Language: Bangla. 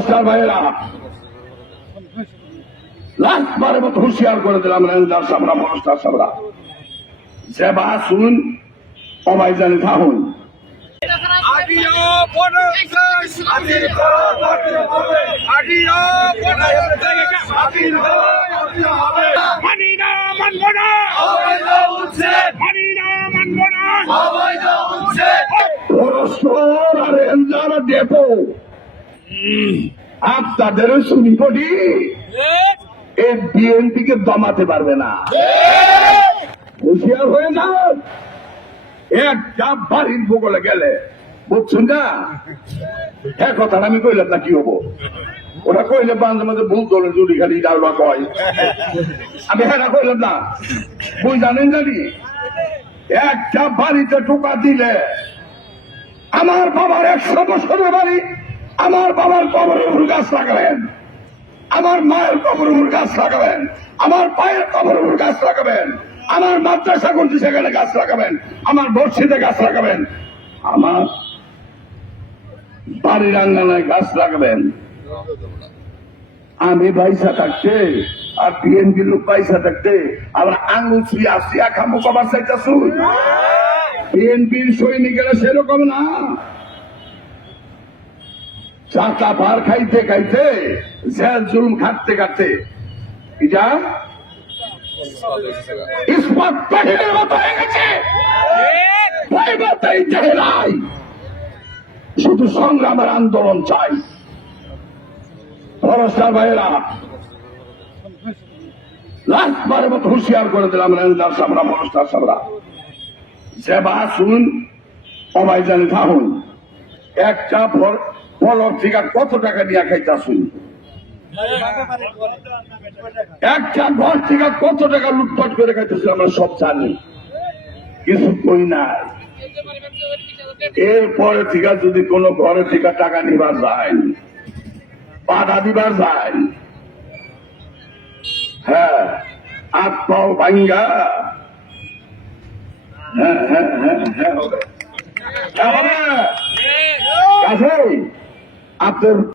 ফরেস্টার ভাইয়েরা। লাস্ট বারের মতো হুঁশিয়ার করে দিলাম রেঞ্জার সামরা ফরেস্টার সামরা যে বা শুন অবাইজানি থাকুন আডিও বনসেস স্বাধীন করো করতে হবে। আডিও বনসেস স্বাধীন করো করতে হবে। মানি না মানব না। মানি না মানব না। অবৈধ আর রেঞ্জার ডেপো। আপনাদের সুনিকটি এই বিএনপি কে দমাতে পারবে না। হুঁশিয়ার হয়ে যান একটা বাড়ির বগলে গেলে বুঝছেন না? হ্যাঁ কথা আমি কইলাম না কি হব? ওটা কইলে বান্ধব মধ্যে ভুল ধরে জুড়ি খালি ডালবা কয়। আমি হ্যাঁ কইলাম না। বুঝ জানেন জানি? একটা বাড়িতে টোকা দিলে আমার বাবার একশো বছরের বাড়ি আমার বাবার কবরের উপর গাছ লাগাবেন। আমার মায়ের কবরের উপর গাছ লাগাবেন। আমার পায়ের কবরের উপর গাছ লাগাবেন। আমার মাদ্রাসা করতে সেখানে গাছ লাগাবেন। আমার বর্ষিতে গাছ লাগাবেন। আমার বাড়ির আঙ্গানায় গাছ লাগাবেন। আমি পয়সা থাকতে আর বিএনপি লোক পয়সা থাকতে আবার আঙুল ছুঁয়ে আসিয়া খামো কবার চাইটা শুন বিএনপির সৈনিকেরা সেরকম না। চাকা পার খাইতে খাইতে জেল জুলুম খাটতে খাটতে। এটা শুধু সংগ্রামের আন্দোলন চাই। ফরেস্টার ভাইয়েরা লাস্ট বারের মতো হুঁশিয়ার করে দিলাম রেঞ্জার সামরা ফরেস্টার সামরা যে বা শুন অবাইজানি থাকুন। একটা ফল- ফলর কত টাকা নিয়ে একটা ঘর থেকে কত টাকা লুটপাট করে আমরা সব জানি। কিছু কই নাই। এরপরে থেকে যদি কোন ঘরে থেকে টাকা নিবার যায়, বাধা দিবার যায় হ্যাঁ হাত পাও ভাঙ্গা হ্যাঁ হ্যাঁ হ্যাঁ হ্যাঁ হবে